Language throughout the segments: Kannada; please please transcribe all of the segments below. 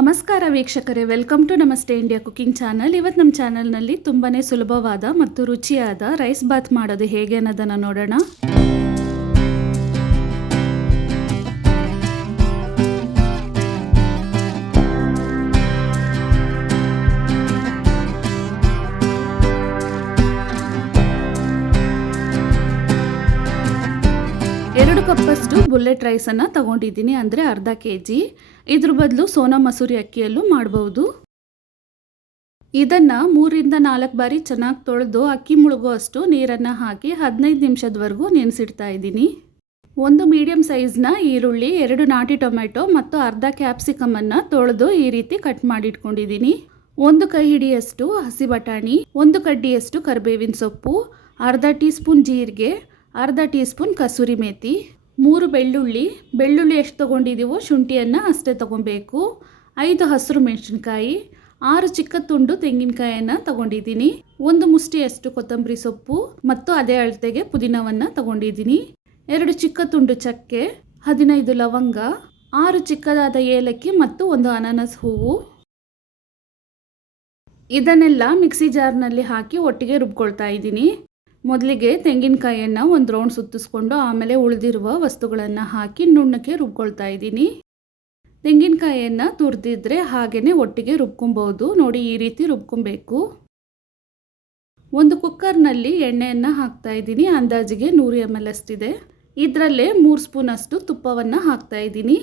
ನಮಸ್ಕಾರ ವೀಕ್ಷಕರೇ, ವೆಲ್ಕಮ್ ಟು ನಮಸ್ತೆ ಇಂಡಿಯಾ ಕುಕಿಂಗ್ ಚಾನಲ್. ಇವತ್ತು ನಮ್ಮ ಚಾನಲ್ನಲ್ಲಿ ತುಂಬಾ ಸುಲಭವಾದ ಮತ್ತು ರುಚಿಯಾದ ರೈಸ್ ಬಾತ್ ಮಾಡೋದು ಹೇಗೆ ಅನ್ನೋದನ್ನು ನೋಡೋಣ. ಎರಡು ಕಪ್ಪಷ್ಟು ಬುಲೆಟ್ ರೈಸನ್ನು ತಗೊಂಡಿದ್ದೀನಿ, ಅಂದರೆ ಅರ್ಧ kg. ಇದ್ರ ಬದಲು ಸೋನಾ ಮಸೂರಿ ಅಕ್ಕಿಯಲ್ಲೂ ಮಾಡ್ಬೋದು. ಇದನ್ನು 3ರಿಂದ 4 ಬಾರಿ ಚೆನ್ನಾಗಿ ತೊಳೆದು ಅಕ್ಕಿ ಮುಳುಗೋ ಅಷ್ಟು ನೀರನ್ನು ಹಾಕಿ 15 ನಿಮಿಷದವರೆಗೂ ನೆನೆಸಿಡ್ತಾ ಇದ್ದೀನಿ. ಒಂದು ಮೀಡಿಯಂ ಸೈಜ್ನ ಈರುಳ್ಳಿ, 2 ನಾಟಿ ಟೊಮೆಟೊ ಮತ್ತು ಅರ್ಧ ಕ್ಯಾಪ್ಸಿಕಮನ್ನು ತೊಳೆದು ಈ ರೀತಿ ಕಟ್ ಮಾಡಿಟ್ಕೊಂಡಿದ್ದೀನಿ. 1 ಕೈ ಹಿಡಿಯಷ್ಟು ಹಸಿ ಬಟಾಣಿ, 1 ಕಡ್ಡಿಯಷ್ಟು ಕರಿಬೇವಿನ ಸೊಪ್ಪು, ಅರ್ಧ ಟೀ ಸ್ಪೂನ್ ಜೀರಿಗೆ, ಅರ್ಧ ಟೀ ಸ್ಪೂನ್ ಕಸೂರಿ ಮೇಥಿ, 3 ಬೆಳ್ಳುಳ್ಳಿ ಎಷ್ಟು ತೊಗೊಂಡಿದ್ದೀವೋ ಶುಂಠಿಯನ್ನು ಅಷ್ಟೇ ತೊಗೊಬೇಕು, 5 ಹಸಿರು ಮೆಣಸಿನ್ಕಾಯಿ, 6 ಚಿಕ್ಕ ತುಂಡು ತೆಂಗಿನಕಾಯನ್ನು ತಗೊಂಡಿದ್ದೀನಿ, 1 ಮುಷ್ಟಿಯಷ್ಟು ಕೊತ್ತಂಬರಿ ಸೊಪ್ಪು ಮತ್ತು ಅದೇ ಅಳತೆಗೆ ಪುದೀನವನ್ನು ತಗೊಂಡಿದ್ದೀನಿ, 2 ಚಿಕ್ಕ ತುಂಡು ಚಕ್ಕೆ, 15 ಲವಂಗ, 6 ಚಿಕ್ಕದಾದ ಏಲಕ್ಕಿ ಮತ್ತು 1 ಅನಾನಸ್ ಹೂವು. ಇದನ್ನೆಲ್ಲ ಮಿಕ್ಸಿ ಜಾರ್ನಲ್ಲಿ ಹಾಕಿ ಒಟ್ಟಿಗೆ ರುಬ್ಕೊಳ್ತಾ ಇದ್ದೀನಿ. ಮೊದಲಿಗೆ ತೆಂಗಿನಕಾಯಿಯನ್ನು ಒಂದು ರೌಂಡ್ ಸುತ್ತಿಸ್ಕೊಂಡು ಆಮೇಲೆ ಉಳಿದಿರುವ ವಸ್ತುಗಳನ್ನು ಹಾಕಿ ನುಣ್ಣಕ್ಕೆ ರುಬ್ಕೊಳ್ತಾ ಇದ್ದೀನಿ. ತೆಂಗಿನಕಾಯಿಯನ್ನು ತುರಿದಿದ್ರೆ ಹಾಗೆಯೇ ಒಟ್ಟಿಗೆ ರುಬ್ಕೊಬೋದು. ನೋಡಿ, ಈ ರೀತಿ ರುಬ್ಕೊಬೇಕು. ಒಂದು ಕುಕ್ಕರ್ನಲ್ಲಿ ಎಣ್ಣೆಯನ್ನು ಹಾಕ್ತಾ ಇದ್ದೀನಿ. ಅಂದಾಜಿಗೆ 100 ml ಅಷ್ಟಿದೆ. ಇದರಲ್ಲೇ 3 ಸ್ಪೂನ್ ಅಷ್ಟು ತುಪ್ಪವನ್ನು ಹಾಕ್ತಾ ಇದ್ದೀನಿ.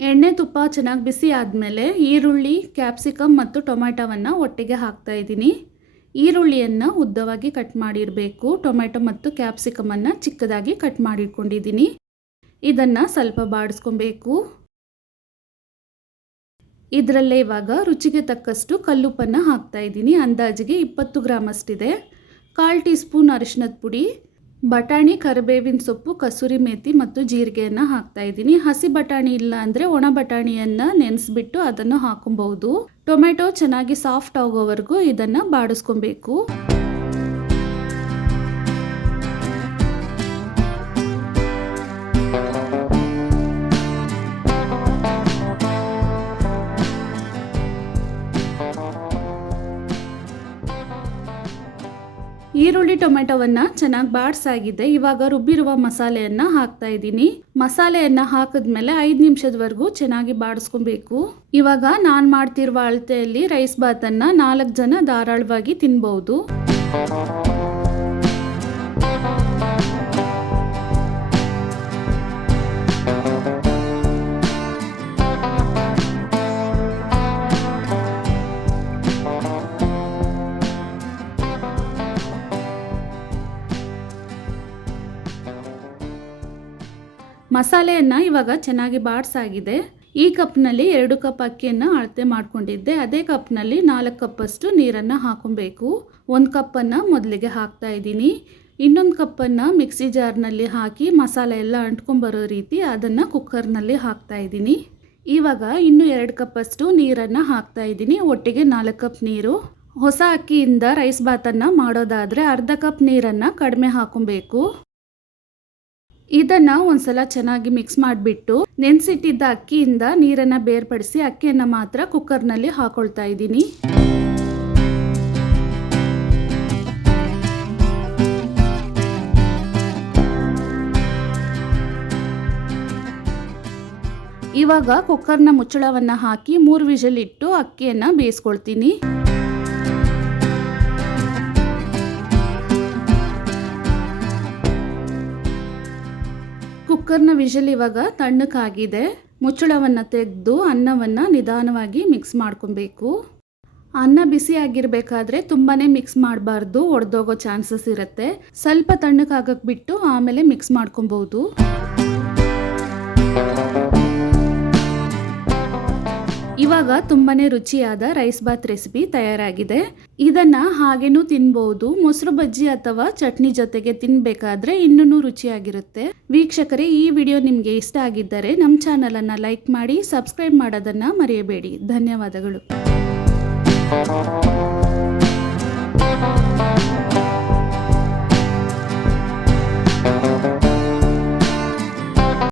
ಎಣ್ಣೆ ತುಪ್ಪ ಚೆನ್ನಾಗಿ ಬಿಸಿ ಆದಮೇಲೆ ಈರುಳ್ಳಿ, ಕ್ಯಾಪ್ಸಿಕಮ್ ಮತ್ತು ಟೊಮೆಟೊವನ್ನು ಒಟ್ಟಿಗೆ ಹಾಕ್ತಾ ಇದ್ದೀನಿ. ಈರುಳ್ಳಿಯನ್ನು ಉದ್ದವಾಗಿ ಕಟ್ ಮಾಡಿರಬೇಕು. ಟೊಮೆಟೊ ಮತ್ತು ಕ್ಯಾಪ್ಸಿಕಮನ್ನು ಚಿಕ್ಕದಾಗಿ ಕಟ್ ಮಾಡಿಟ್ಕೊಂಡಿದ್ದೀನಿ. ಇದನ್ನು ಸ್ವಲ್ಪ ಬಾಡಿಸ್ಕೊಬೇಕು. ಇದರಲ್ಲೇ ಇವಾಗ ರುಚಿಗೆ ತಕ್ಕಷ್ಟು ಕಲ್ಲುಪ್ಪನ್ನು ಹಾಕ್ತಾ ಇದ್ದೀನಿ. ಅಂದಾಜಿಗೆ 20 ಗ್ರಾಮ್ ಅಷ್ಟಿದೆ. 1/4 ಟೀ ಸ್ಪೂನ್ ಅರಿಶಿಣದ ಪುಡಿ, ಬಟಾಣಿ, ಕರಿಬೇವಿನ ಸೊಪ್ಪು, ಕಸೂರಿ ಮೇಥಿ ಮತ್ತು ಜೀರಿಗೆಯನ್ನು ಹಾಕ್ತಾ ಇದ್ದೀನಿ. ಹಸಿ ಬಟಾಣಿ ಇಲ್ಲ ಅಂದರೆ ಒಣ ಬಟಾಣಿಯನ್ನು ನೆನೆಸ್ಬಿಟ್ಟು ಅದನ್ನು ಹಾಕೊಬಹುದು. ಟೊಮೆಟೊ ಚೆನ್ನಾಗಿ ಸಾಫ್ಟ್ ಆಗೋವರೆಗೂ ಇದನ್ನು ಬಾಡಿಸ್ಕೊಬೇಕು. ಈರುಳ್ಳಿ ಟೊಮೆಟೊವನ್ನು ಚೆನ್ನಾಗಿ ಬಾಡಿಸಾಗಿದೆ. ಇವಾಗ ರುಬ್ಬಿರುವ ಮಸಾಲೆಯನ್ನು ಹಾಕ್ತಾ ಇದ್ದೀನಿ. ಮಸಾಲೆಯನ್ನು ಹಾಕಿದ್ಮೇಲೆ 5 ನಿಮಿಷದವರೆಗೂ ಚೆನ್ನಾಗಿ ಬಾಡಿಸ್ಕೊಬೇಕು. ಇವಾಗ ನಾನು ಮಾಡ್ತಿರುವ ಅಳತೆಯಲ್ಲಿ ರೈಸ್ ಬಾತನ್ನು 4 ಜನ ಧಾರಾಳವಾಗಿ ತಿನ್ಬಹುದು. ಮಸಾಲೆಯನ್ನು ಇವಾಗ ಚೆನ್ನಾಗಿ ಬಾಡಿಸಾಗಿದೆ. ಈ ಕಪ್ನಲ್ಲಿ 2 ಕಪ್ ಅಕ್ಕಿಯನ್ನು ಅಳತೆ ಮಾಡ್ಕೊಂಡಿದ್ದೆ. ಅದೇ ಕಪ್ನಲ್ಲಿ 4 ಕಪ್ಪಷ್ಟು ನೀರನ್ನು ಹಾಕೊಬೇಕು. 1 ಕಪ್ಪನ್ನು ಮೊದಲಿಗೆ ಹಾಕ್ತಾ ಇದ್ದೀನಿ. ಇನ್ನೊಂದು ಕಪ್ಪನ್ನು ಮಿಕ್ಸಿ ಜಾರ್ನಲ್ಲಿ ಹಾಕಿ ಮಸಾಲೆ ಎಲ್ಲ ಅಂಟ್ಕೊಂಬರೋ ರೀತಿ ಅದನ್ನು ಕುಕ್ಕರ್ನಲ್ಲಿ ಹಾಕ್ತಾ ಇದ್ದೀನಿ. ಇವಾಗ ಇನ್ನೂ 2 ಕಪ್ಪಷ್ಟು ನೀರನ್ನು ಹಾಕ್ತಾ ಇದ್ದೀನಿ. ಒಟ್ಟಿಗೆ 4 ಕಪ್ ನೀರು. ಹೊಸ ಅಕ್ಕಿಯಿಂದ ರೈಸ್ ಬಾತನ್ನು ಮಾಡೋದಾದರೆ ಅರ್ಧ ಕಪ್ ನೀರನ್ನು ಕಡಿಮೆ ಹಾಕೊಬೇಕು. ಇದನ್ನು ಒಂದ್ಸಲ ಚೆನ್ನಾಗಿ ಮಿಕ್ಸ್ ಮಾಡಿಬಿಟ್ಟು ನೆನೆಸಿಟ್ಟಿದ್ದ ಅಕ್ಕಿಯಿಂದ ನೀರನ್ನು ಬೇರ್ಪಡಿಸಿ ಅಕ್ಕಿಯನ್ನು ಮಾತ್ರ ಕುಕ್ಕರ್ನಲ್ಲಿ ಹಾಕೊಳ್ತಾ ಇದ್ದೀನಿ. ಇವಾಗ ಕುಕ್ಕರ್ನ ಮುಚ್ಚಳವನ್ನು ಹಾಕಿ 3 ವಿಷಲ್ ಇಟ್ಟು ಅಕ್ಕಿಯನ್ನು ಬೇಯಿಸ್ಕೊಳ್ತೀನಿ. ಕುಕ್ಕರ್ನ ವಿಷಲ್ ಇವಾಗ ತಣ್ಣಕ್ಕಾಗಿದೆ. ಮುಚ್ಚಳವನ್ನು ತೆಗೆದು ಅನ್ನವನ್ನು ನಿಧಾನವಾಗಿ ಮಿಕ್ಸ್ ಮಾಡ್ಕೊಬೇಕು. ಅನ್ನ ಬಿಸಿ ಆಗಿರಬೇಕಾದ್ರೆ ತುಂಬಾ ಮಿಕ್ಸ್ ಮಾಡಬಾರ್ದು, ಒಡೆದೋಗೋ ಚಾನ್ಸಸ್ ಇರುತ್ತೆ. ಸ್ವಲ್ಪ ತಣ್ಣಕ್ಕಾಗಕ್ಕೆ ಬಿಟ್ಟು ಆಮೇಲೆ ಮಿಕ್ಸ್ ಮಾಡ್ಕೊಬಹುದು. ಇವಾಗ ತುಂಬಾ ರುಚಿಯಾದ ರೈಸ್ ಬಾತ್ ರೆಸಿಪಿ ತಯಾರಾಗಿದೆ. ಇದನ್ನು ಹಾಗೇನೂ ತಿನ್ಬೋದು. ಮೊಸರು ಬಜ್ಜಿ ಅಥವಾ ಚಟ್ನಿ ಜೊತೆಗೆ ತಿನ್ನಬೇಕಾದ್ರೆ ಇನ್ನೂ ರುಚಿಯಾಗಿರುತ್ತೆ. ವೀಕ್ಷಕರೇ, ಈ ವಿಡಿಯೋ ನಿಮಗೆ ಇಷ್ಟ ಆಗಿದ್ದರೆ ನಮ್ಮ ಚಾನಲನ್ನು ಲೈಕ್ ಮಾಡಿ, ಸಬ್ಸ್ಕ್ರೈಬ್ ಮಾಡೋದನ್ನು ಮರೆಯಬೇಡಿ. ಧನ್ಯವಾದಗಳು.